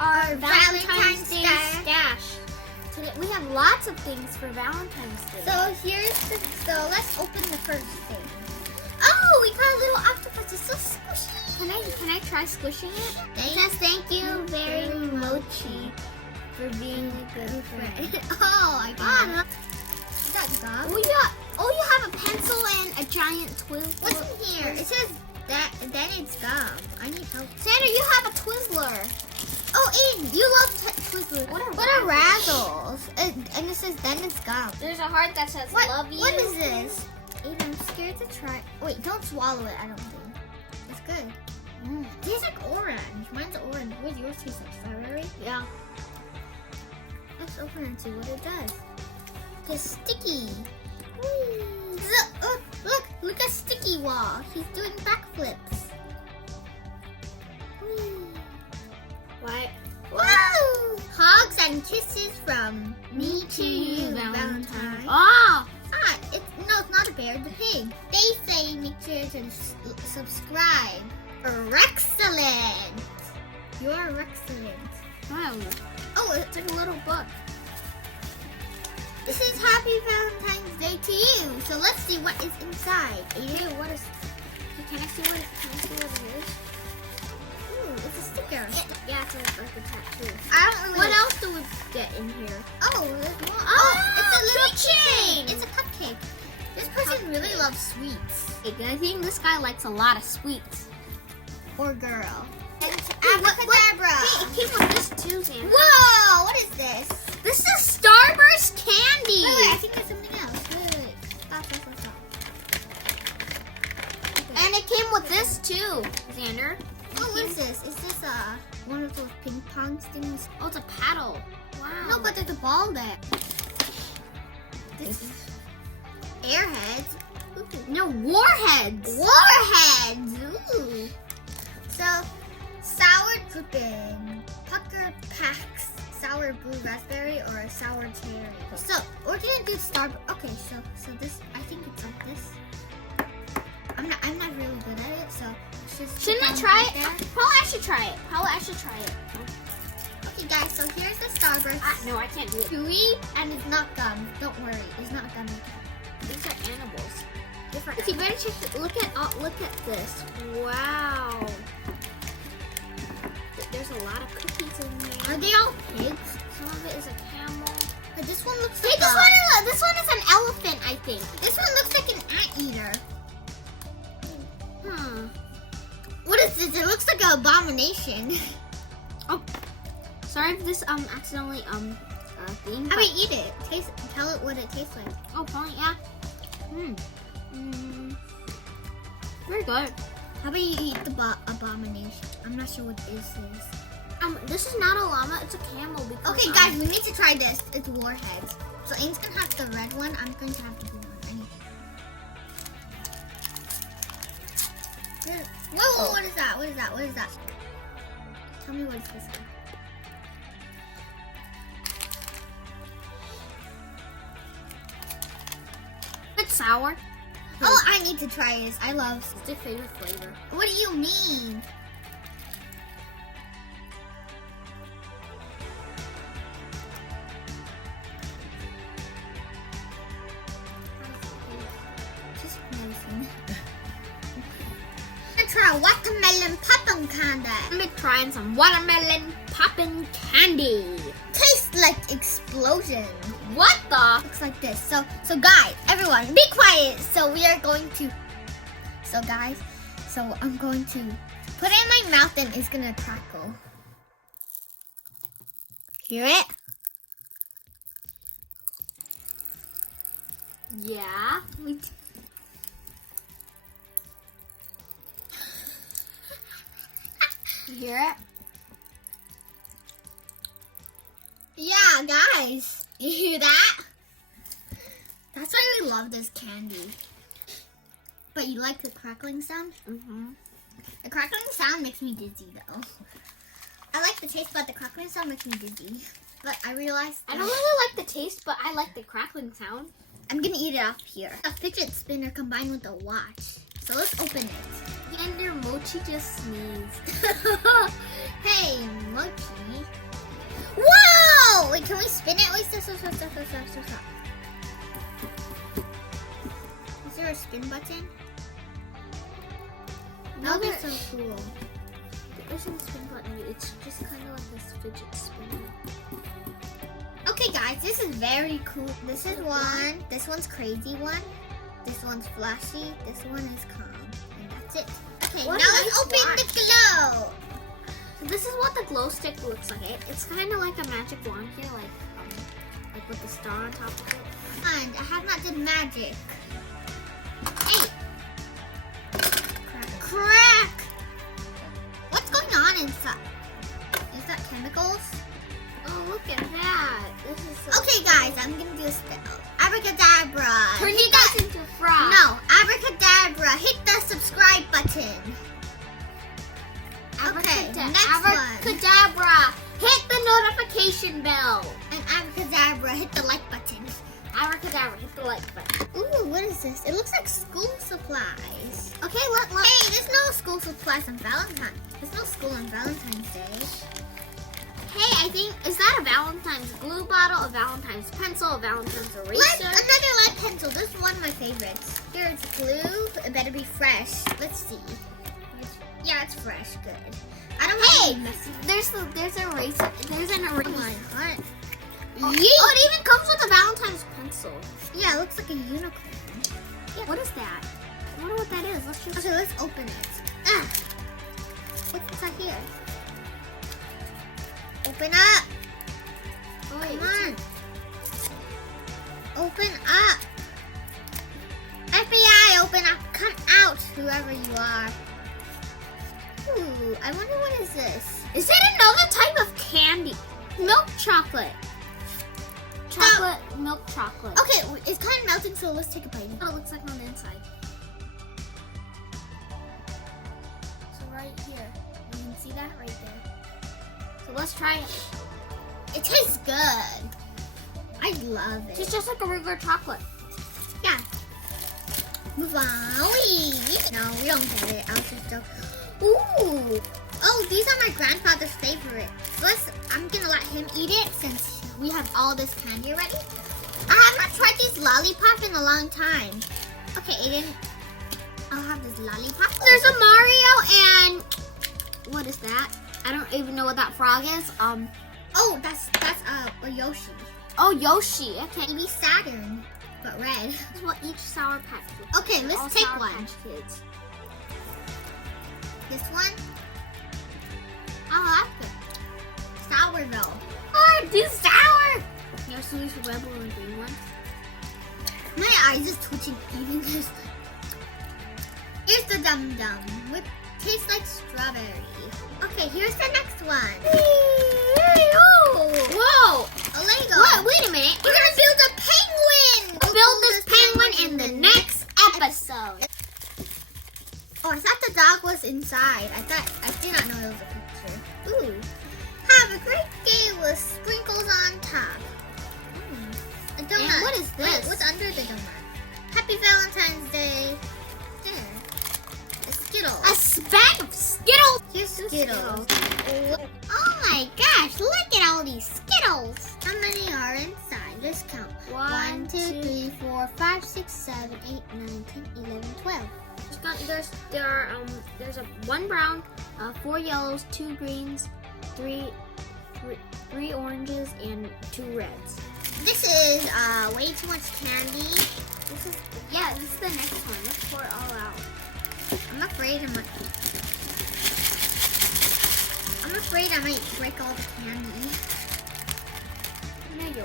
our Valentine's Day stash. Today we have lots of things for Valentine's Day. So let's open the first thing. Oh, we got a little octopus. It's so squishy. Can I try squishing it? Thank you very Mochi For being a good friend. Oh, I got it. Is that gum? You have a pencil and a giant Twizzler. What's in here? It says that it's gum. I need help. Sandra, you have a Twizzler. Oh, Aiden, you love Twizzlers. What are Razzles? And it says then it's gum. There's a heart that says love you. What is this? Aiden, I'm scared to try. Wait, don't swallow it. I don't think. It's good. It tastes like orange. Mine's orange. What does yours taste like? Strawberry? Yeah. Let's open it and see what it does. It's sticky. Look at Sticky Wall. He's doing backflips. What? Woo! Hugs and kisses from me to you, Valentine. Oh! It's not a bear, the pig. They say make sure to subscribe. Excellent. You are excellent. Wow. Oh, it's like a little book. This is Happy Valentine's Day to you. So let's see what is inside. Aiden, what is? Can I see what it is? Ooh, it's a sticker. Yeah, it's like a tattoo. I don't really. What else do we get in here? Oh, there's more. Oh, it's a little keychain. It's a cupcake. This person really loves sweets. I think this guy likes a lot of sweets. Or girl. And Abracadabra. Hey, it came with this too, Sandra. Whoa! What is this? This is Starburst candy. Wait, I think there's something else. Wait. Stop. And it came with this too, Xander. Oh, what is this? Is this one of those ping pong things? Oh, it's a paddle. Wow. No, but there's a ball there. This is Airheads. Ooh. No, warheads. Warheads. Ooh. So, sour dripping, pucker packs, sour blue raspberry, or a sour cherry. So we're gonna do Starburst. Okay, so this, I think it's like this. I'm not really good at it, so just shouldn't I try it? Probably I should try it. Okay, guys. So here's the Starburst. No, I can't do it. Chewy, and it's not gum. Don't worry, it's not gummy. These are animals. Different. Okay, better check. Look at this. Wow. There's a lot of cookies in there. Are they all pigs? Some of it is a camel. But this one looks Hey, like this one is an elephant, I think. This one looks like an anteater. What is this? It looks like an abomination. Oh, sorry if this accidentally thing. How about eat it? Tell it what it tastes like. Oh, probably yeah. Very good. How about you eat the abomination? I'm not sure what this is. This is not a llama. It's a camel. Because, okay, guys, we need to try this. It's warheads. So Aim's gonna have the red one. I'm going to have the blue one. Whoa, what is that? What is that? Tell me what is this one. It's sour. Oh, I need to try this. I love. It's your favorite flavor. What do you mean? Just amazing. I'm gonna try watermelon poppin' candy. I'm trying some watermelon poppin' candy. Tastes like explosion. What the? Looks like this. So guys, everyone, be quiet. So we are going to. So guys, I'm going to put it in my mouth and it's gonna crackle. Hear it? Yeah. You hear it? Yeah, guys. You hear that? That's why we love this candy. But you like the crackling sound? Mm-hmm. The crackling sound makes me dizzy, though. I like the taste, but the crackling sound makes me dizzy. But I realized I don't really like the taste, but I like the crackling sound. I'm gonna eat it off here. A fidget spinner combined with a watch. So let's open it. And their Mochi just sneezed. Hey, monkey. Whoa! Wait, can we spin it? Wait, stop. Is there a spin button? No, That would be there- so cool. There isn't a spin button. It's just kind of like this fidget spinner. Okay, guys, this is very cool. This is one. This one's crazy one. This one's flashy. This one is calm. And that's it. Okay, What now a let's nice open watch. the glow. So this is what the glow stick looks like. It's kind of like a magic wand here, like with the star on top of it. And I have not done magic. Hey! Crack! What's going on inside? Is that chemicals? Oh, look at that! This is so Okay, guys, I'm gonna do a spell. Abracadabra! Turn Hit you guys into a frog. No, abracadabra! Hit the subscribe button. Okay, next one. Abracadabra! Hit the notification bell. And abracadabra! Hit the like button. Abracadabra! Hit the like button. Ooh, what is this? It looks like school supplies. Okay, look. Hey, there's no school supplies on Valentine. There's no school on Valentine's Day. Hey, I think is that a Valentine's glue bottle, a Valentine's pencil, a Valentine's eraser? Another lead pencil. This is one of my favorites. Here it's glue. It better be fresh. Let's see. Yeah, it's fresh. Good. I don't Hey, want messy. there's an eraser. There's an eraser. Oh my heart. Oh, Yeet. it even comes with a Valentine's pencil. Yeah, it looks like a unicorn. Yeah. What is that? I wonder what that is. Let's just. Okay, let's open it. Ah. What's inside here? Open up. Oh, wait, Come on. Open up. FBI, open up. Come out, whoever you are. Ooh, I wonder what is this? Is it another type of candy? Milk chocolate. Chocolate, milk chocolate. Okay, it's kind of melting, so let's take a bite. What it looks like on the inside. So right here, you can see that right there. So let's try it. It tastes good. I love it. It's just like a regular chocolate. Yeah. Move on. No, we don't get it. I'll just go. Ooh. Oh, these are my grandfather's favorite. I'm gonna let him eat it since we have all this candy already. I have not tried these lollipop in a long time. Okay, Aiden. I'll have this lollipop. There's a Mario and what is that? I don't even know what that frog is. Oh, that's a Yoshi. Oh, Yoshi. Okay. Maybe Saturn, but red. This is what each Sour Patch looks Okay, like. let's All take Sour one. Patch Kids. This one. Oh, that's good. Sourville. Oh, it's sour. You also use the red one and green one. My eyes is twitching eating this. Here's the Dum Dum, which tastes like strawberry. Okay, here's the next one. Whoa! A Lego. What? Wait a minute. We're gonna build a penguin. We'll build this penguin in the next episode. Oh, I thought the dog was inside. I did not know it was a picture. Ooh. Have a great day with sprinkles on top. A donut. And what is Wait, this? what's under the donut? Happy Valentine's Day. There. A Skittle. A bag of Skittles. Here's Skittles. Oh my gosh! Look at all these Skittles. How many are inside? Let's count. 1, 2, 3, 4, 5, 6, 7, 8, 9, 10, 11, 12. There's a 1 brown, 4 yellows, 2 greens, 3 oranges, and 2 reds. This is way too much candy. This is the next one. Let's pour it all out. I'm afraid I might break all the candy. There you go.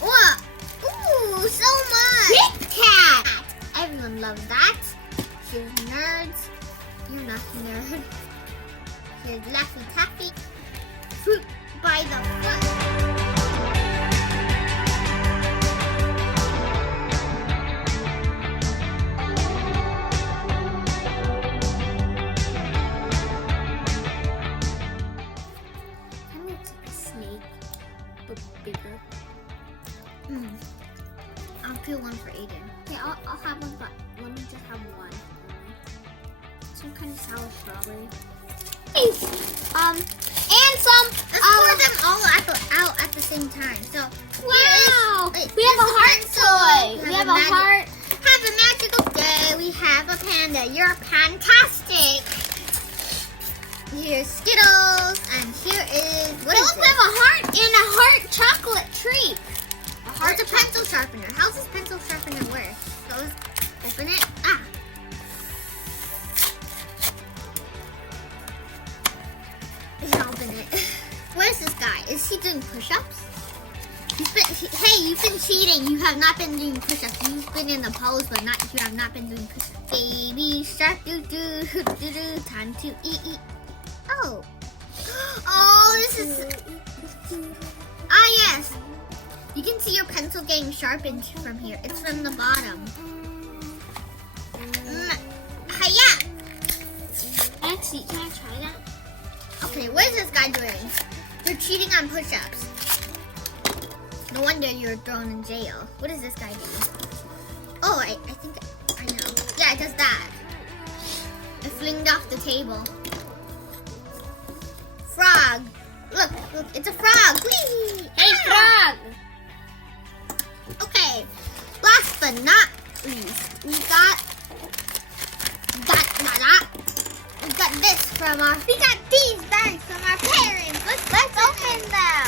What? Ooh, so much! Kit Kat. Everyone loves that. Here's nerds. You're not a nerd. Here's Laffy Taffy. Fruit by the foot. Kind of looks like a snake, but bigger. I'll peel one for Aiden. Okay, I'll have one, but let me just have one. Some kind of sour strawberry. And some. Let's pour them all out at the same time. So Wow! Wait, We have a here's the heart pencil. toy. We have a heart. Have a magical day. We have a panda. You're fantastic. Here's Skittles, and here is what is Look, we this? have a heart and a heart chocolate treat. It's a pencil sharpener. How's this pencil sharpener work? So let's open it. Ah. Open it. What is this guy? Is he doing push-ups? Hey, you've been cheating. You have not been doing push-ups. You've been in the pose, but you have not been doing push-ups. Baby shark, doo doo doo doo. Time to eat. Oh. Oh, this is. Ah, yes. You can see your pencil getting sharpened from here. It's from the bottom. Hiya! Actually, can I try that? Okay, what is this guy doing? You're cheating on push-ups. No wonder you're thrown in jail. What does this guy do? Oh, I think I know. Yeah, it does that. It flinged off the table. Frog. Look, it's a frog. Whee! Hey, frog! Okay, last but not least, we got this from our. We got these bags from our parents. Let's open them.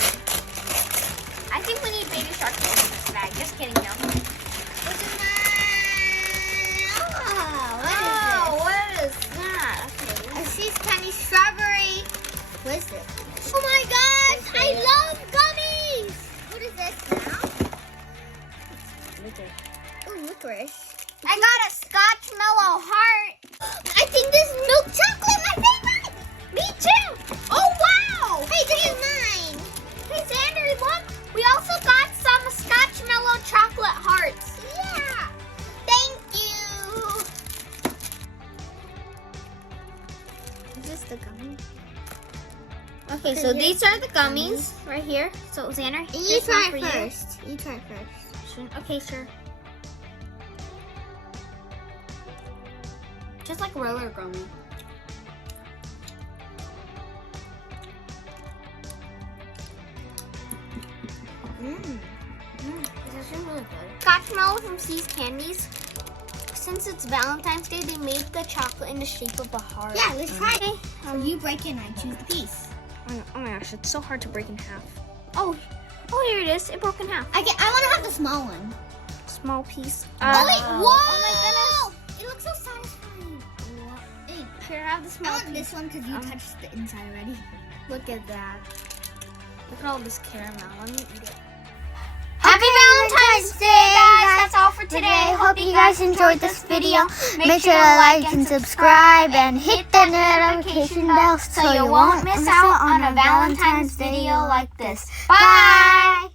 I think we need baby shark in this bag. Just kidding, no. What's in that? Oh, What is that? a she's candy strawberry. What is this? Oh my gosh, I love gummies. What is this now? Oh, licorice. I got a Scotch Mellow heart. I think this milk chocolate my favorite. Me too. Oh, wow. Hey, this is mine. Hey, Xander, look. We also got some Scotch Mellow chocolate hearts. Yeah. Thank you. Is this the gummy? Okay, so these are the gummies right here. So, Xander, You here's one try for it you. first. You try it first. Okay, sure. Just like roller gummy. This is really good. Scotch Mellow from C's Candies. Since it's Valentine's Day, they made the chocolate in the shape of a heart. Yeah, let's try it. So you break it and I choose the piece. Oh my gosh, it's so hard to break in half. Oh, here it is. It broke in half. I want to have the small one. Small piece. Oh wait! Whoa! Oh It looks so satisfying. Hey, Here, have the I small want piece. this one because you touched the inside already. Look at that. Look at all this caramel. Let me eat it. Happy Valentine's Day, guys! That's all for today. Hope you guys enjoyed this video. Make sure to like and subscribe and hit the notification bell so you won't miss out on a Valentine's video like this. Bye!